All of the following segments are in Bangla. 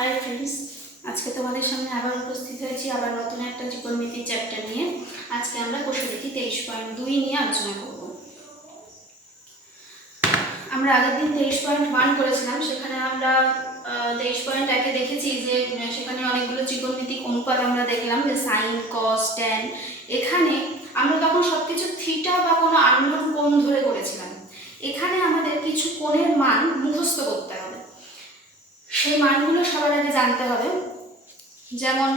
হাই ফ্রেন্ডস, আজকে তোমাদের সামনে আবার উপস্থিত হয়েছি আবার নতুন একটা ত্রিকোণমিতির চ্যাপ্টার নিয়ে। আজকে আমরা কোষরীতি 23.2 নিয়ে আলোচনা করব। আমরা আগের দিন 23.1 করেছিলাম, সেখানে আমরা 23.1-এ দেখেছি যে সেখানে অনেকগুলো ত্রিকোণমিতিক অনুপাত আমরা দেখলাম, যে সাইন, কস, ট্যান। এখানে আমরা তখন সবকিছু থিটা বা কোনো আননোন কোণ ধরে করেছিলাম। এখানে আমাদের কিছু কোণের মান মুখস্থ করতে হবে। সেই মানগুলো সবার আগে জানতে হবে। যেমন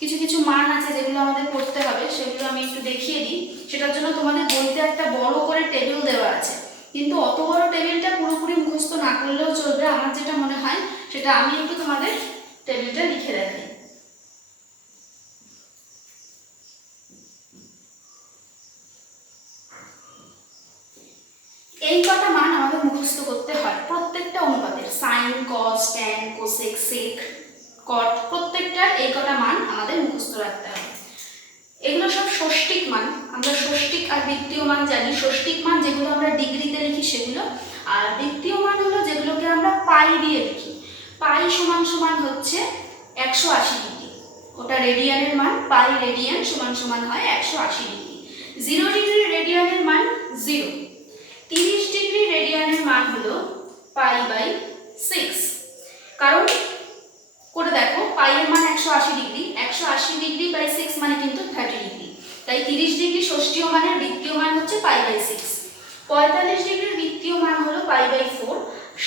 কিছু কিছু মান আছে যেগুলো আমাদের করতে হবে, সেগুলো আমি একটু দেখিয়ে দিই। সেটার জন্য তোমাদের বইতে একটা বড় করে টেবিল দেওয়া আছে, কিন্তু অত বড় টেবিলটা পুরোপুরি মুখস্থ না করলেও চলবে। আমার যেটা মনে হয় সেটা আমি একটু তোমাদের টেবিলটা লিখে দেখাই। এই কটা মান আমাদের মুখস্থ করতে হয় প্রত্যেকটা অনুপাতের, সাইন, কস, ট্যান, কোসেক, সেক, কট, প্রত্যেকটার এই কটা মান আমাদের মুখস্থ রাখতে হবে। এগুলো সব ষষ্ঠিক মান। আমরা ষষ্ঠিক আর বৃত্তীয় মান জানি। ষষ্ঠিক মান যেগুলো আমরা ডিগ্রিতে লিখি সেগুলো, আর বৃত্তীয় মান হলো যেগুলোকে আমরা পাই দিয়ে লিখি। পাই সমান সমান হচ্ছে 180 ডিগ্রি, ওটা রেডিয়ানের মান। পাই রেডিয়ান সমান সমান হয় 180 ডিগ্রি। 0 ডিগ্রি রেডিয়ানের মান 0। 30 ডিগ্রি রেডিয়ানের মান হলো পাই বাই 6। কারণ করে দেখো, পাই এর মান 180 ডিগ্রি, 180 ডিগ্রি বাই 6 মানে কিন্তু 30 ডিগ্রি। তাই 30 ডিগ্রি ষষ্ঠীয় মানের বৃত্তীয় মান হচ্ছে পাই বাই 6। 45 ডিগ্রির বৃত্তীয় মান হলো পাই বাই 4।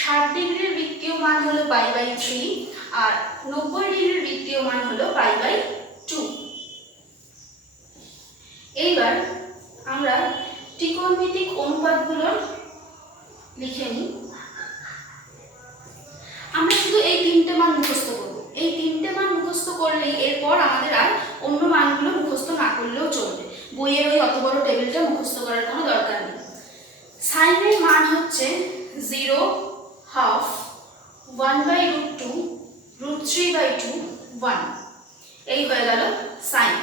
60 ডিগ্রির বৃত্তীয় মান হলো পাই বাই 3। আর 90 ডিগ্রির বৃত্তীয় মান হলো পাই বাই 2। এইবার আমরা ত্রিকোণমিতিক অনুপাতগুলো লিখে নিই। আমরা শুধু এই তিনটে মান মুখস্থ করব। এই তিনটে মান মুখস্থ করলেই এরপর আমাদের আর অন্য মানগুলো মুখস্থ না করলেও চলবে। বইয়ের ওই অত বড় টেবিলটা মুখস্থ করার কোনো দরকার নেই। সাইনের মান হচ্ছে 0, হাফ, 1/√2, √3/2, 1। এই হয়ে গেল সাইন।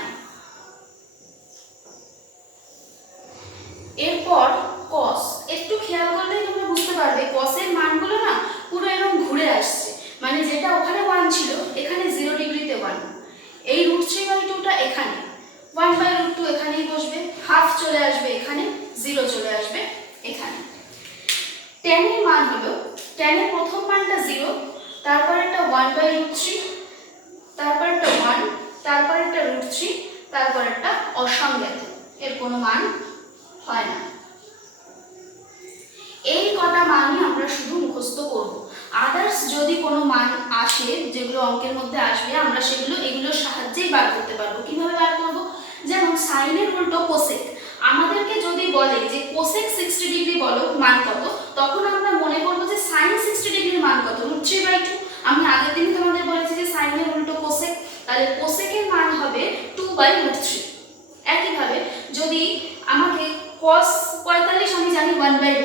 এরপর কস। একটু খেয়াল করলেই তোমরা বুঝতে পারবে কসের মানগুলো না পুরো এরকম ঘুরে আসছে। মানে যেটা ওখানে 1 ছিল এখানে 0 ডিগ্রিতে 1। এই √3/2টা এখানে, 1/√2 এখানেই বসবে, হাফ চলে আসবে এখানে, 0 চলে আসবে এখানে। ট্যানের মান হলো, ট্যানের প্রথম মানটা 0, তারপর একটা 1/√3, তারপর একটা 1, তারপর একটা √3, তারপর একটা অসংজ্ঞাত, এর কোনো মান হয় না। এই কটা মানই আমরা শুধু মুখস্থ করব। আদার্স যদি কোনো মান আসে যেগুলো অঙ্কের মধ্যে আসবে, আমরা সেগুলো এগুলোর সাহায্যেই বার করতে পারবো। কিভাবে বার করব? যেমন সাইনের উল্টো কোসেক। আমাদেরকে যদি বলে যে কোসেক 60 ডিগ্রি বলো মান কত, তখন আমরা মনে করবো যে সাইন 60 ডিগ্রির মান কত, √3/2। আমি আগের দিন তোমাদের বলেছি যে সাইনের উল্টো কোসেক, তাহলে কোসেকের মান হবে 2/√3। একইভাবে যদি আমাকে cos 45 আমি জানি 1/√2,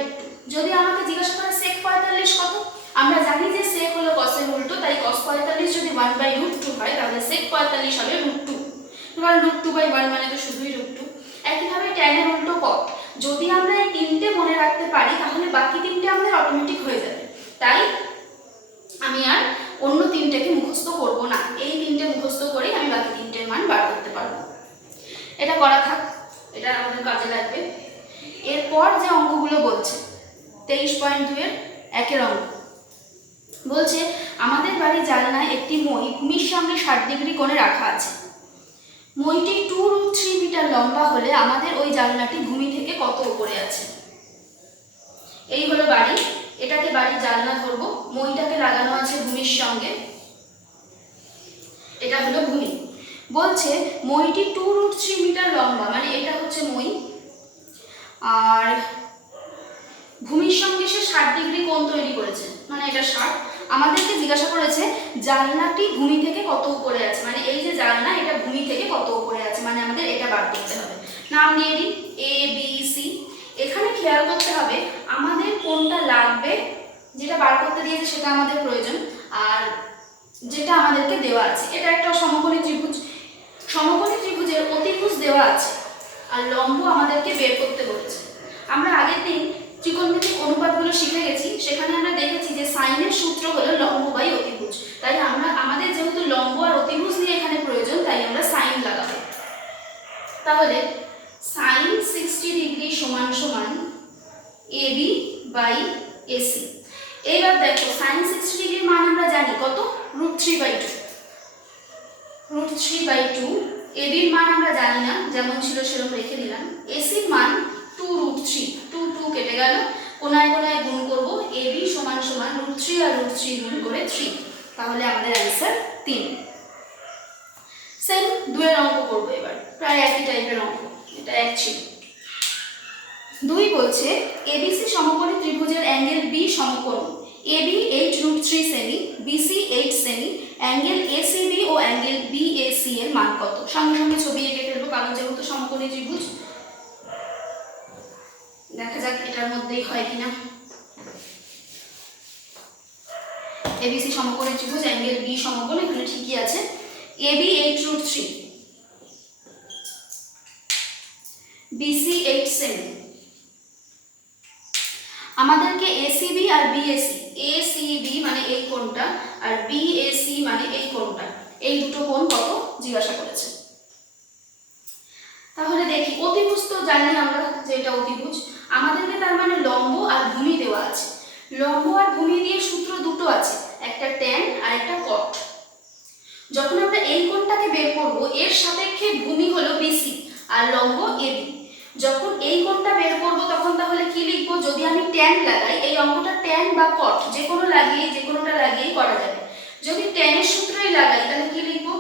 যদি আমাকে জিজ্ঞাসা করে sec 45 কত, আমরা জানি যে sec হলো cos এর উল্টো, তাই cos 45 যদি 1/√2 হয় তাহলে sec 45 হবে √2। কারণ √2/1 মানে তো শুধুই √2। একইভাবে tan এর উল্টো cot। যদি আমরা এই তিনটে মনে রাখতে পারি তাহলে বাকি তিনটে আমাদের অটোমেটিক হয়ে যাবে। তাই আমি আর অন্য তিনটেকে মুখস্থ করব না, এই তিনটে মুখস্থ করেই আমি বাকি তিনটের মান বার করতে পারবো। এটা করা থাক, এটা আমাদের কাজে লাগবে। এরপর যে অঙ্কগুলো বলছে 23.2 এর 1-এর অঙ্ক বলছে, আমাদের বাড়ি জানলায় একটি মই ভূমির সঙ্গে 60 ডিগ্রি কোণে রাখা আছে। মইটি 2√3 মিটার লম্বা হলে আমাদের ওই জানলাটি ভূমি থেকে কত উপরে আছে। এই হলো বাড়ি, এটাকে বাড়ির জানলা ধরবো, মইটাকে লাগানো আছে ভূমির সঙ্গে, এটা হলো ভূমি। বলছে মইটি 2√3 মিটার লম্বা, মানে এটা হচ্ছে মই, আর ভূমির সঙ্গে সে 60 ডিগ্রি কোণ তৈরি করেছে, মানে এটা 60। আমাদেরকে জিজ্ঞাসা করেছে জানলাটি ভূমি থেকে কত উপরে আছে, মানে এই যে জানলা এটা ভূমি থেকে কত উপরে আছে, মানে আমাদের এটা বার করতে হবে। নাম দিয়ে দিই A B C। এখানে খেয়াল করতে হবে আমাদের কোনটা লাগবে, যেটা বার করতে দিয়েছে সেটা আমাদের প্রয়োজন, আর যেটা আমাদেরকে দেওয়া আছে। এটা একটা সমকোণী ত্রিভুজ, সমকোণী ত্রিভুজের অতিভুজ দেওয়া আছে আর লম্ব আমাদেরকে বের করতে বলেছে। আমরা আগের দিন ত্রিকোণমিতিক অনুপাতগুলো শিখে গেছি, সেখানে আমরা দেখেছি যে সাইনের সূত্র হলো লম্ব বাই অতিভুজ। তাই আমরা তাহলে সাইন 60 ডিগ্রি সমান সমান এবি বাই এসি। এইবার দেখো সাইন 60 ডিগ্রির মান আমরা জানি কত, √3/2। √3/2। এবির মান আমরা জানি না, যেমন ছিল সেরকম রেখে দিলাম। এসির মান 2√3, 2 2 কেটে গেল, কোনায় কোনায় গুণ করব, এবি সমান সমান √3 আর √3 গুণ করে 3, তাহলে আমাদের অ্যান্সার 3। সেম 2 এর অঙ্ক করবো এবার, প্রায় একই টাইপের অঙ্ক, এটা এক ছিল। 2 বলছে এবিসি সমকোণী ত্রিভুজের অ্যাঙ্গেল বি সমকোণ, এবি 8√3 সেমি, বিসি 8 সেমি, অ্যাঙ্গেল এসিবি ও অ্যাঙ্গেল বিএসি এর মান কত? সঙ্গে সঙ্গে ছবি এঁকে ফেলবো, কারণ যেহেতু সমকোণী ত্রিভুজ। দেখা যাক এটার মধ্যেই হয় কিনা। এবিসি সমকোণী ত্রিভুজ, অ্যাঙ্গেল বি সমকোণ, এখানে ঠিকই আছে। এবি 8√3, বিসি 8 সেমি। আমাদেরকে এসিবি আর বিএসি, এসিবি মানে এই কোণটা আর বিএসি মানে এই কোণটা, এই দুটো কোণ কত জিজ্ঞাসা করেছে। তাহলে দেখি, অতিভুজ তো জানি আমরা যে এটা অতিভুজ, আমাদেরকে তার মানে লম্ব আর ভূমি দেওয়া আছে। লম্ব আর ভূমি দিয়ে সূত্র দুটো আছে, একটা ট্যান আর একটা কট। যখন আমরা এই কোণটাকে বের করব, এর সাপেক্ষে ভূমি হলো বিসি আর লম্ব এবি। যখন এই কোণটা বের করব তখন তাহলে কি লিখবো, যদি আমি ট্যান লাগাই, এই অঙ্কটা ট্যান বা কট যে কোনোটা লাগিয়েই করা যাবে। যদি ট্যানের সূত্রই লাগাই তাহলে কি লিখবো,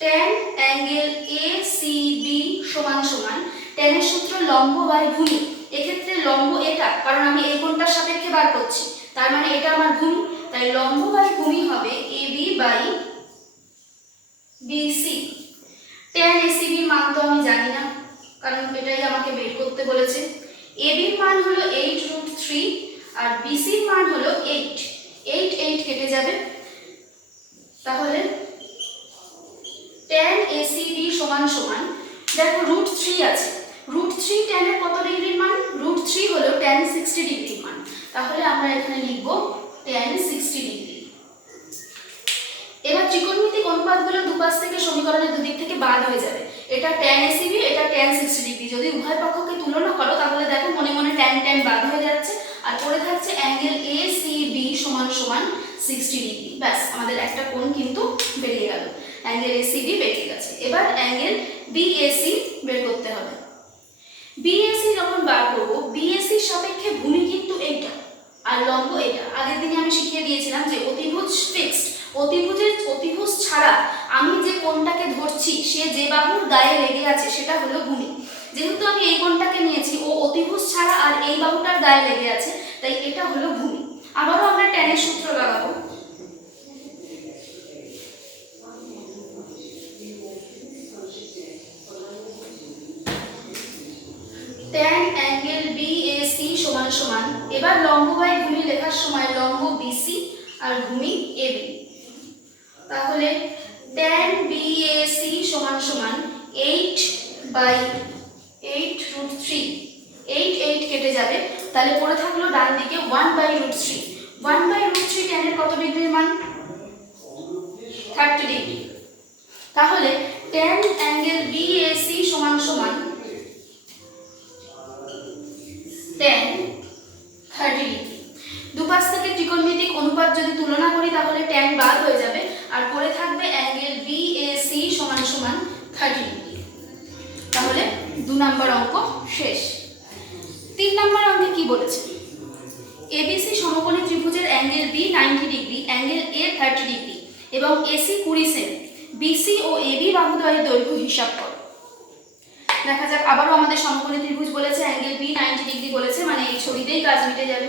ট্যান অ্যাঙ্গেল এসিবি সমান সমান ট্যানের সূত্র লম্ব বাই ভূমি। এক্ষেত্রে লম্ব এটা, কারণ আমি এই কোণটার সাপেক্ষে বার করছি, তার মানে এটা আমার ভূমি, তাই লম্ব বাই ভূমি হবে এবি বাই বিসি। ট্যান এসিবির মান তো আমি জানি না, কারণ এটাই আমাকে বের করতে বলেছে। এবির মান হলো 8√3 আর বিসির মান হলো 8, 8 8 কেটে যাবে, তাহলে ট্যান এসিবি সমান সমান, দেখো √3 আছে, √3 ট্যানের কত ডিগ্রির মান, √3 হলো ট্যান 60 ডিগ্রির মান, তাহলে আমরা এখানে লিখব ট্যান 60 ডিগ্রি। এবার ত্রিকোণমিতিক অনুপাতগুলো দুপাশ থেকে সমীকরণের দুদিক থেকে বাদ হয়ে যাবে। এটা ট্যান এসিবি, এটা ট্যান 60 ডিগ্রি, যদি উভয় পক্ষকে তুলনা করো তাহলে দেখো মনে মনে ট্যান ট্যান বাদ হয়ে যাচ্ছে, আর পড়ে থাকছে অ্যাঙ্গেল এসিবি সমান সমান 60 ডিগ্রি। ব্যাস, আমাদের একটা কোণ কিন্তু বেরিয়ে গেল, অ্যাঙ্গেল এসিবি বেরিয়ে গেছে। এবার অ্যাঙ্গেল বিএসি বের করতে হবে। বিএসি যখন বার করব, বিএসির সাপেক্ষে ভূমি কিন্তু এইটা আর লম্ব এটা। আগের দিনে আমি শিখিয়ে দিয়েছিলাম যে অতিভুজ ফিক্সড, অতিভুজ ছাড়া আমি যে কোণটাকে ধরছি সে যে বাহুর গায়ে লেগে আছে সেটা হলো ভূমি। যেহেতু আমি এই কোণটাকে নিয়েছি, ও অতিভুজ ছাড়া আর এই বাহুটার গায়ে লেগে আছে, তাই এটা হলো ভূমি। আবারও আমরা ট্যানের সূত্র লাগাবো। ট্যান অ্যাঙ্গেল বিএসি সমান সমান, এবার লম্ব বাই ভূমি লেখার সময় লম্ব বিসি আর ভূমি এবি, তাহলে ট্যান বিএসি সমান সমান 8/8√3, 8 8 কেটে যাবে, তাহলে পড়ে থাকলো ডান দিকে 1/√3। 1/√3 ট্যানের কত ডিগ্রির মান, 30 ডিগ্রি। তাহলে ট্যান অ্যাঙ্গেল বিএসি সমান সমান ট্যান 30 ডিগ্রি। দুপাশ থেকে ত্রিকোণমিতিক অনুপাত যদি তুলনা করি তাহলে ট্যান বাদ হয়ে যাবে, আর পড়ে থাকবে অ্যাঙ্গেল বিএসি সমান সমান 30 ডিগ্রি। তাহলে 2 নম্বর অঙ্ক শেষ। 3 নম্বর অঙ্কে কি বলেছে, এবিসি সমকোণী ত্রিভুজের angle B 90 degree, angle A 30 degree এবং এসি 20 সেমি, বিসি ও এবি বাহুদ্বয়ের দৈর্ঘ্য হিসাব করো। দেখা যাক, আবারও আমাদের সমকোণী ত্রিভুজ বলেছে, অ্যাঙ্গেল বি 90 ডিগ্রি বলেছে, মানে এই ছবিতেই কাজ মিটে যাবে।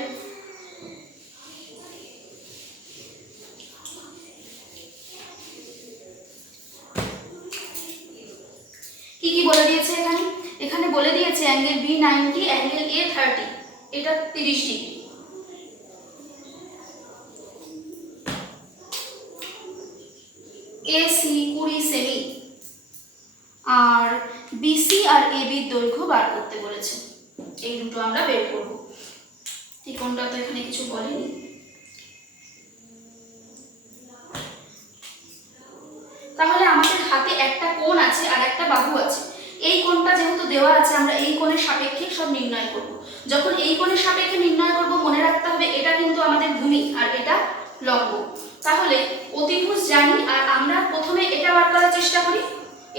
কি কি বলে দিয়েছে এখানে, এখানে বলে দিয়েছে অ্যাঙ্গেল বি 90, অ্যাঙ্গেল এ 30, এটা 30 ডিগ্রি। এসি 20 সেমি আর বিসি আর এবির দৈর্ঘ্য বার করতে বলেছে। এই দুটো আমরা বের করব। ত্রিকোণটা তো এখানে কিছু বলেনি। তাহলে আমাদের হাতে একটা কোণ আছে আর একটা বাহু আছে, এই কোণটা যেহেতু দেওয়া আছে আমরা এই কোণের সাপেক্ষে সব নির্ণয় করব। যখন এই কোণের সাপেক্ষে নির্ণয় করব মনে রাখতে হবে এটা কিন্তু আমাদের ভূমি আর এটা লম্ব। তাহলে অতিভুজ জানি আর আমরা প্রথমে এটা বার করার চেষ্টা করি,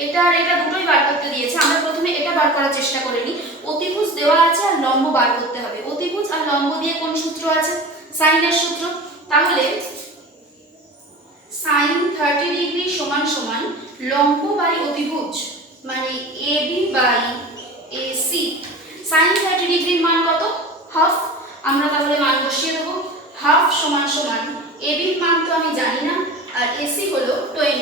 এটা আর এটা দুটোই বার করতে দিয়েছে, আমরা প্রথমে এটা বার করার চেষ্টা করে নিই। অতিভুজ দেওয়া আছে আর লম্ব বার করতে হবে। অতিভুজ আর লম্ব দিয়ে কোন সূত্র আছে? সাইনের সূত্র। তাহলে সাইন 30 ডিগ্রি সমান সমান লম্ব বাই অতিভুজ মানে AB বাই AC। সাইন 30 ডিগ্রির মান কত? হাফ। আমরা তাহলে মান বসিয়ে দেবো। হাফ সমান সমান AB এর মান তো আমি জানি না আর AC হলো 20।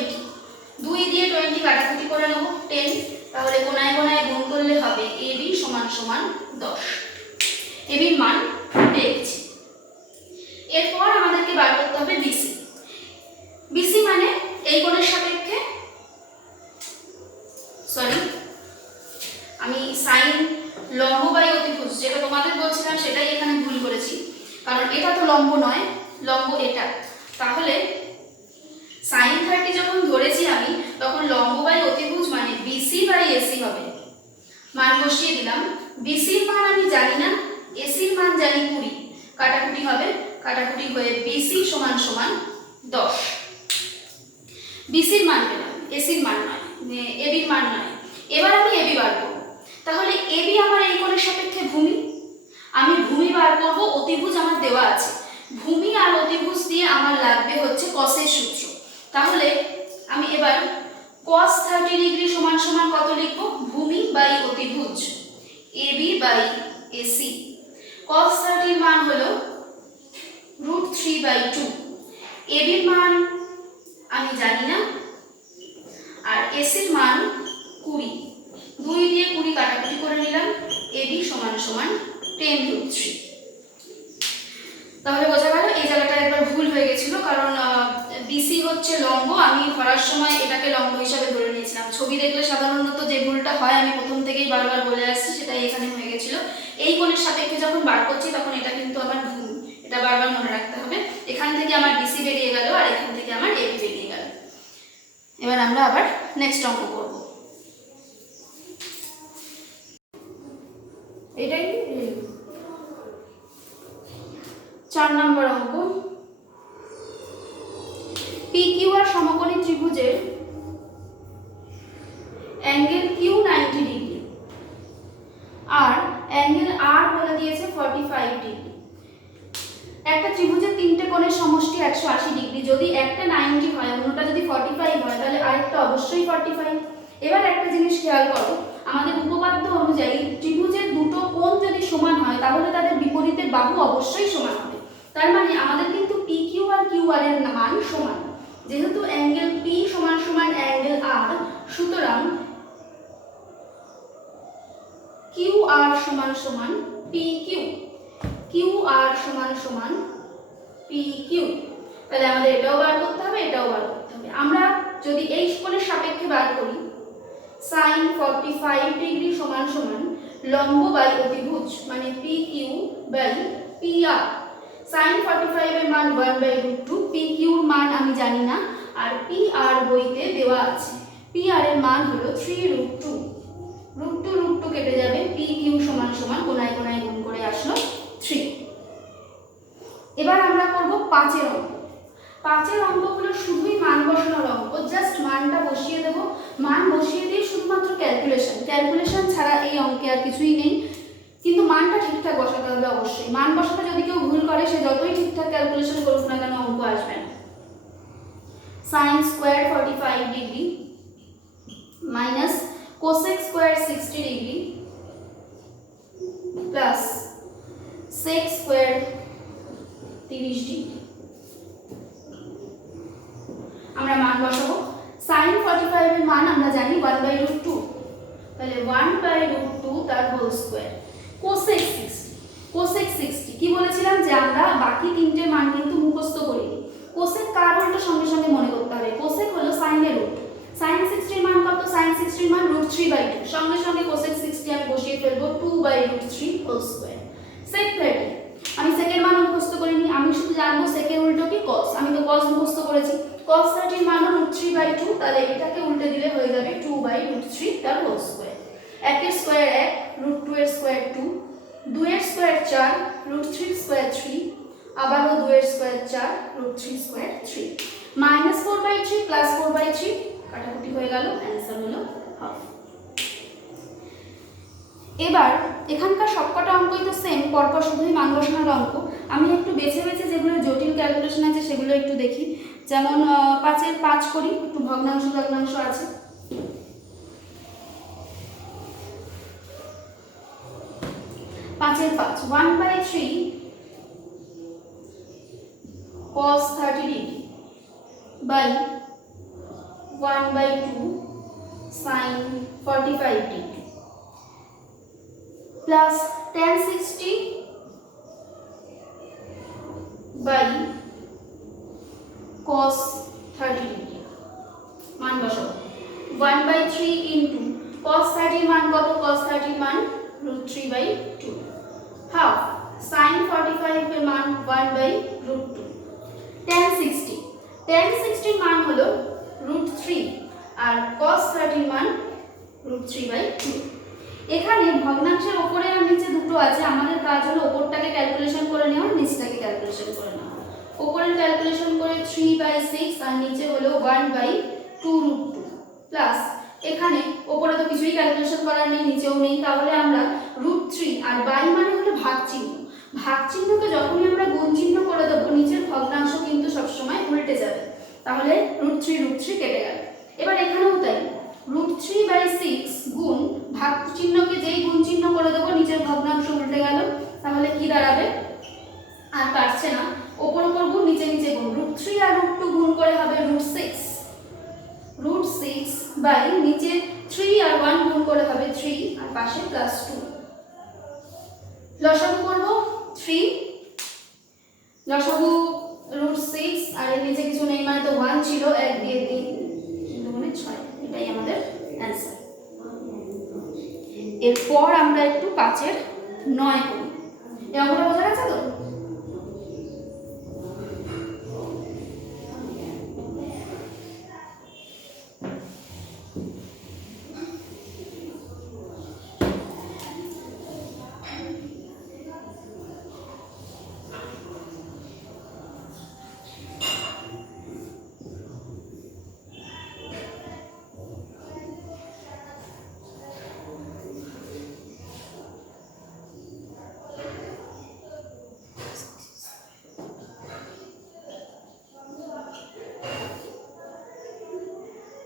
2 দিয়ে 20 কাটাকুটি করে নেব 10। তাহলে কোণায় কোণায় গুণ করলে হবে AB সমান সমান 10। AB এর মান পেয়েছি। এরপর আমাদেরকে বার করতে হবে BC। BC মানে এই কোণের সাপেক্ষে আমি সাইন লম্ব বাই অতিভুজ যেটা তোমাদের বলছিলাম সেটাই এখানে ভুল করেছি, কারণ এটা তো লম্ব নয়, লম্ব এটা। তাহলে সাইন 30 যখন ধরেছি আমি তখন লম্ব বাই অতিভুজ মানে BC বাই AC হবে। মান বসিয়ে দিলাম। BC এর মান আমি জানি না, AC এর মান জানি 20। কাটাকুটি হবে, কাটাকুটি হয়ে BC সমান সমান 10। BC এর মান পেলাম, AC এর মান নয়, AB এর মান নয়। এবার আমি AB বার করব। তাহলে AB আমার এই কোণের সাপেক্ষে ভূমি, আমি ভূমি বার করব। অতিভুজ আমার দেওয়া আছে, ভূমি আর অতিভুজ দিয়ে আমার লাগবে হচ্ছে কসের সূত্র। তাহলে আমি এবার cos 30 ডিগ্রি সমান সমান কত লিখব? ভূমি বাই অতিভুজ AB বাই AC। cos 30 এর মান হলো √3/2। AB এর মান আমি জানি না আর AC এর মান 20। 2 দিয়ে 20 কাটাকুটি করে নিলাম। AB সমান সমান 10√3। তাহলে বোঝা গেল এই জায়গাটা একবার ভুল হয়ে গেছিল, কারণ BC হচ্ছে লম্ব, আমি ধরার সময় এটাকে লম্ব হিসাবে ধরে নিয়েছিলাম। ছবি দেখলে সাধারণত যে ভুলটা হয় আমি প্রথম থেকেই বারবার বলে আসছি সেটাই এখানে হয়ে গেছিল। এই কোণের সাপেক্ষে যখন বার করছি তখন এটা কিন্তু আমার ভূমি, এটা বারবার মনে রাখতে হবে। এখান থেকে আমার BC বেরিয়ে গেল আর এখান থেকে আমার AB বেরিয়ে গেল। এবার আমরা আবার নেক্সট অঙ্ক করব। এটাই 4 নম্বর অঙ্ক। PQR সমকোণী ত্রিভুজের অ্যাঙ্গেল Q 90 ডিগ্রি আর অ্যাঙ্গেল R বলে দিয়েছে 45 ডিগ্রি। একটা ত্রিভুজের তিনটে কোণের সমষ্টি 180 ডিগ্রি। যদি একটা 90 হয় অন্যটা যদি 45 হয় তাহলে আরেকটা অবশ্যই 45। এবার একটা জিনিস খেয়াল করো, আমাদের উপপাদ্য অনুযায়ী ত্রিভুজের দুটো কোণ যদি সমান হয় তাহলে তাদের বিপরীতের বাহু অবশ্যই সমান হবে। তার মানে আমাদের কিন্তু PQ আর QR এর মান সমান। যেহেতু অ্যাঙ্গেল P সমান সমান অ্যাঙ্গেল R, সুতরাং QR সমান সমান PQ। QR সমান সমান PQ। তাহলে আমাদের এটাও বার করতে হবে, এটাও বার করতে হবে। আমরা যদি এই কোণের সাপেক্ষে বার করি sin 45 ডিগ্রি সমান সমান লম্ব বাই অতিভুজ মানে PQ বাই PR। sin 45 এর মান 1/√2, PQ এর মান আমি জানি না আর PR বইতে দেওয়া আছে। PR এর মান হলো 3√2। √2 কেটে যাবে, PQ সমান সমান কোণায় কোণায় গুণ করে আসলো 3। এবার আমরা করব 5 এর অঙ্ক। 5 এর অঙ্কগুলো শুধুই মান বসানোর অঙ্ক, জাস্ট মানটা বসিয়ে দেব। মান বসিয়ে দিয়ে শুধুমাত্র ক্যালকুলেশন ছাড়া এই অঙ্কে আর কিছুই নেই, কিন্তু মানটা ঠিকঠাক বসাতে হবে অবশ্যই। মান বসাতে যদি কেউ ভুল করে সে যতই ঠিকঠাক ক্যালকুলেশন করুক না কেন অঙ্ক আসবে না। sin square 45 degree minus cosec square 60 degree plus sec square 30 degree. আমরা মান বসাবো। sin 45 এর মান আমরা জানি 1/√2, তাহলে 1/√2 তার হোল স্কয়ার। cosec 60 কি বলেছিলাম যে আমরা বাকি তিনটে মান কিন্তু মুখস্থ করিনি। cosec কার উল্টো সঙ্গে সঙ্গে মনে করতে হবে। cosec হলো sin এর রুট। sin 60 এর মান কত? sin 60 এর মান √3/2। সঙ্গে সঙ্গে cosec 60 আমি বসিয়ে ফেলবো 2/√3 হোল স্কয়ার। sec 30 আমি sec এর মান মুখস্থ করিনি, আমি শুধু জানবো sec এর উল্টো কি cos। আমি তো cos মুখস্থ করেছি। cos 30 এর মান √3/2, তাহলে এটাকে উল্টে দিলে হয়ে যাবে 2/√3 তার হোল স্কয়ার। একের স্কোয়ার 1, রুট 2 এর স্কোয়ার 2, 2 এর স্কোয়ার 4, রুট 3 স্কোয়ার 3, আবারও 2 এর স্কোয়ার 4, রুট 3 স্কোয়ার 3, -4/3 +4/3 কাটাকুটি হয়ে গেল, অ্যান্সার হলো হাফ। এবার এখানকার সবকটা অঙ্কই তো সেম, পরপর শুধুই মান বসানোর অঙ্ক। আমি একটু বেছে বেছে যেগুলো জটিল ক্যালকুলেশন আছে সেগুলো একটু দেখি। যেমন 5-এর 5 করি, একটু ভগ্নাংশ ভগ্নাংশ আছে। 5-এর 5 1/3 cos 30 by 1/2 sin 45 plus tan 60 by cos 30 মান বসাবো। 1/3 into cos 30 মান কত? cos 30 মান √3/2, হাফ sin 45 এর মান 1/√2, tan 60 মান হলো √3 আর cos 30 মান √3/2। এখানে ভগ্নাংশের উপরে আর নিচে দুটো আছে, আমাদের কাজ হলো উপরটাকে ক্যালকুলেশন করে নেওয়া, নিচটাকে ক্যালকুলেশন করে নেওয়া। উপরের ক্যালকুলেশন করে 3/6 আর নিচে হলো 1/2√2 প্লাস এখানে উপরে তো কিছুই ক্যালকুলেশন করার নেই, নিচেও নেই, তাহলে আমরা √3 আর বাই মানে হলো ভাগ চিহ্ন, ভাগ চিহ্নকে যখনই আমরা গুণ চিহ্ন করে দেবো নিচের ভগ্নাংশ কিন্তু সবসময় উল্টে যাবে, তাহলে √3 কেটে গেল। এবার এখানেও তাই, √3/6 গুণ ভাগ চিহ্নকে যেই গুণ চিহ্ন করে দেবো নিচের ভগ্নাংশ উল্টে গেল, তাহলে কি দাঁড়াবে? আর কাটছে না, ওপর ওপর গুণ নিচে নিচে গুণ, √3 আর √2 গুণ করে হবে √6 বাই নিচে 3 আর 1 গুণ করে হবে 3 আর পাশে +2। লসাগু করব 3, লসাগু √6 আর এর নিচে কিছু নেই মানে তো 1 ছিল, 1 দিয়ে 3 মানে 6, এটাই আমাদের অ্যান্সার। এরপর আমরা একটু 5-এর 9 করি। এই অঙ্কটা বোঝা গেছে তো?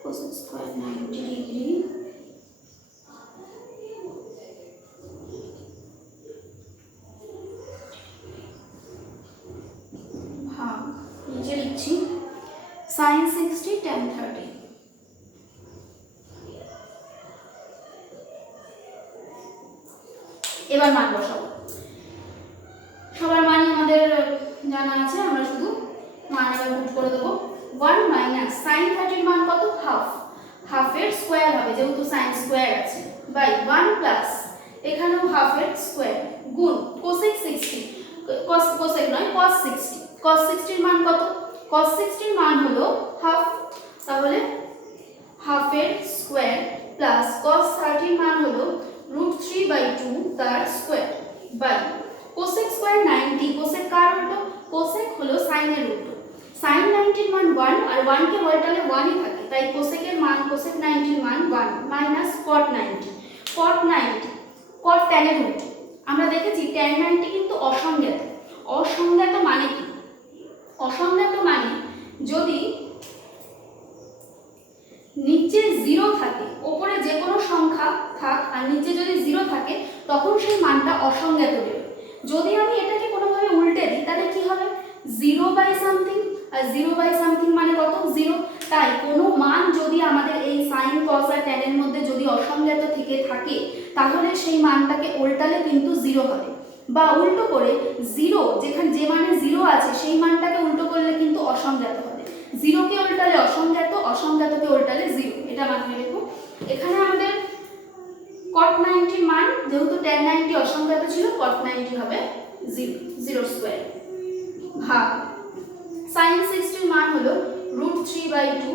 cosec square 90 degree ভাগ নিচে লিখছি sin 60 tan 30। এবার মান বসাবো, সবার মানই আমাদের জানা আছে, আমরা শুধু মান এবার পুট করে দেবো। 1 মাইনাস sin 30 মান কত? হাফ, হাফের স্কোয়ার হবে যেহেতু sin স্কোয়ার আছে, বাই 1 প্লাস এখানেও হাফের স্কোয়ার গুণ cosec 60, cosec নয় cos 60, cos 60 এর মান কত? cos 60 এর মান হলো হাফ, তাহলে হাফের স্কোয়ার প্লাস cos 30 এর মান হলো √3/2 তার square by cosec square 90, cosec কার উল্টো? cosec হলো sin এর উল্টো, sin 90 এর মান 1 আর 1 কে উল্টালে 1 ই থাকে, তাই cosec এর মান cosec 90 এর মান 1 minus cot 90, cot 90 cot tan এর উল্টো। আমরা দেখেছি tan 90 কিন্তু অসংজ্ঞাত, অসংজ্ঞাত মানে কি? অসংজ্ঞাত মানে যদি নিচে 0 থাকে, উপরে যে কোনো সংখ্যা থাক আর নিচে যদি 0 থাকে তখন সেই মানটা অসংজ্ঞাত দেবে। যদি আমি এটাকে কোনোভাবে উল্টে দিই তাহলে কি হবে? 0/something, আর 0/something মানে কত? 0। তাই কোনো মান যদি আমাদের এই sin cos আর tan এর মধ্যে যদি অসংজ্ঞাত থেকে থাকে তাহলে সেই মানটাকে উল্টালে কিন্তু 0 হবে, বা উল্টো করে 0 যেখানে যে মানে 0 আছে সেই মানটাকে উল্টো করলে কিন্তু অসংজ্ঞাত হবে। 0 কে উল্টালে অসংজ্ঞাত, অসংজ্ঞাতকে উল্টালে 0, এটা মাথায় রেখো। এখানে আমাদের cot 90 মান যেহেতু tan 90 অসংজ্ঞাত ছিল, cot 90 হবে 0 স্কয়ার ভাগ sin 60 এর মান হলো √3/2,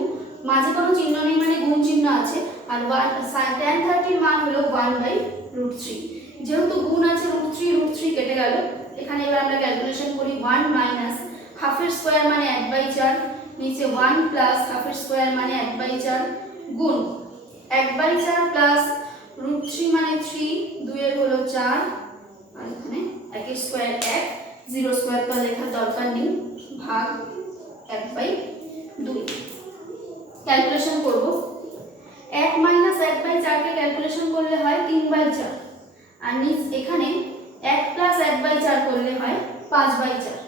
মাঝে কোনো চিহ্ন নেই মানে গুণ চিহ্ন আছে, আর tan 30 মান হলো 1/√3। যেহেতু গুণ আছে √3 কেটে গেল। এখানে এবার আমরা ক্যালকুলেশন করি 1 মাইনাস হাফের স্কোয়ার মানে 1/4, নিচে 1 প্লাস হাফের স্কোয়ার মানে 1/4 গুণ 1/4 প্লাস √3 মানে 3, 2 এর হলো 4, আর এখানে 1 এর স্কোয়ার 1, 0 স্কোয়ার তো লেখার দরকার নেই, ভাগ 1/2। ক্যালকুলেশন করব 1 মাইনাস 1/4 কে ক্যালকুলেশন করলে হয় 3/4, আর নিচ এখানে 1 প্লাস 1/4 করলে হয় 5/4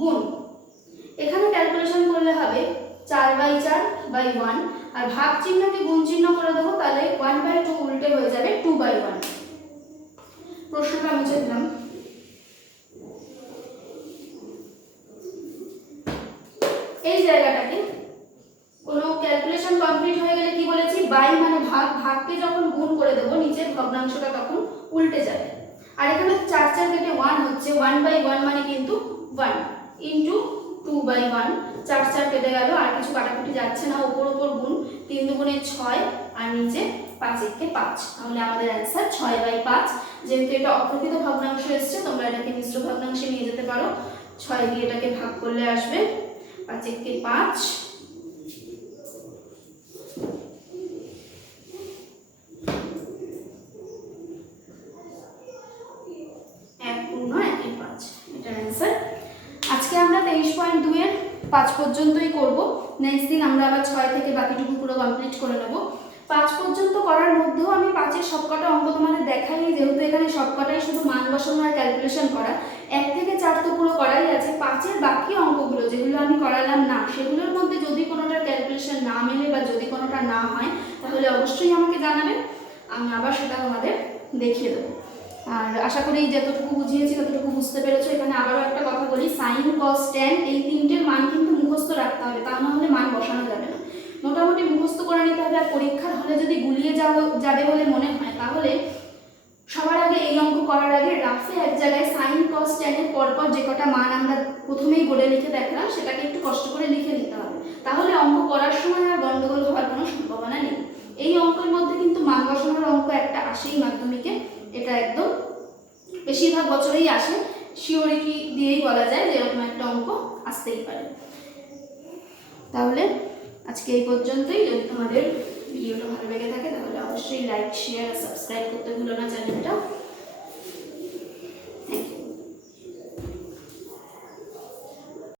গুণ এখানে ক্যালকুলেশন করলে হবে 4/4/1, আর ভাগ চিহ্নকে গুণ চিহ্ন করে দেবো, তাহলে 1/2 উল্টে হয়ে যাবে 2/1। প্রশ্নটা মুছে দিলাম। এই জায়গাটাকে কোনো ক্যালকুলেশন কমপ্লিট হয়ে গেলে কি বলেছি, বাই মানে ভাগ, ভাগকে যখন গুণ করে দেবো নিচের ভগ্নাংশটা তখন উল্টে যাবে। আর এখানে 4 4 কেটে 1 হচ্ছে, 1/1 মানে কিন্তু 1 ইন্টু 2/1, 4 4 কেটে গেল, আর কিছু কাটাকুটি যাচ্ছে না, উপর উপর গুণ, 3 দুগুণে 6 আর নিচে 5 একে 5, তাহলে আমাদের অ্যান্সার 6/5। যেহেতু এটা অপ্রকৃত ভগ্নাংশ এসছে, তোমরা এটাকে মিশ্র ভগ্নাংশে নিয়ে যেতে পারো। 6 দিয়ে এটাকে ভাগ করলে আসবে 5 একে 5, 1 পূর্ণ 1 এর 5, এটার অ্যান্সার। আজকে আমরা 23.2 এর 5 পর্যন্তই করব। নেক্সট দিন আমরা আবার 6 থেকে বাকিটুকু পুরো কমপ্লিট করে নেব। 5 পর্যন্ত করার মধ্যেও আমি 5 এর সবকটা অঙ্ক তোমাদের দেখাইনি, যেহেতু এখানে সবকটাই শুধু মান বসানো আর ক্যালকুলেশন করা। 1 থেকে 4 তো পুরো করাই আছে। 5 এর বাকি অঙ্কগুলো যেগুলো আমি করালাম না, সেগুলোর মধ্যে যদি কোনোটার ক্যালকুলেশন না মেলে বা যদি কোনোটা না হয়, তাহলে অবশ্যই আমাকে জানাবেন, আমি আবার সেটা তোমাদের দেখিয়ে দেবো। আর আশা করি যতটুকু বুঝিয়েছি ততটুকু বুঝতে পেরেছো। এখানে আবারও একটা কথা বলি, সাইন কস ট্যান এই তিনটের মান কিন্তু মুখস্থ রাখতে হবে, তা না হলে মান বসানো যাবে না। মোটামুটি মুখস্থ করে নিতে হবে। আর পরীক্ষার হলে যদি গুলিয়ে যাবে বলে মনে হয়, তাহলে সবার আগে এই অঙ্ক করার আগে রাফে এক জায়গায় সাইন কস ট্যানের পরপর যে কটা মান আমরা প্রথমেই বোর্ডে লিখে দেখলাম, সেটাকে একটু কষ্ট করে লিখে নিতে হবে। তাহলে অঙ্ক করার সময় আর গন্ডগোল হওয়ার কোনো সম্ভাবনা নেই। এই অঙ্কের মধ্যে কিন্তু মান বসানোর অঙ্ক একটা আসেই মাধ্যমিকে, এটা একদম বেশিরভাগ বছরেই আসে, শিওরিটি দিয়েই বলা যায় যে এরকম একটা অঙ্ক আসতেই পারে। তাহলে আজকে এই পর্যন্তই। যদি তোমাদের ভিডিওটা ভালো লেগে থাকে তাহলে অবশ্যই লাইক, শেয়ার আর সাবস্ক্রাইব করতে ভুলো না চ্যানেলটা।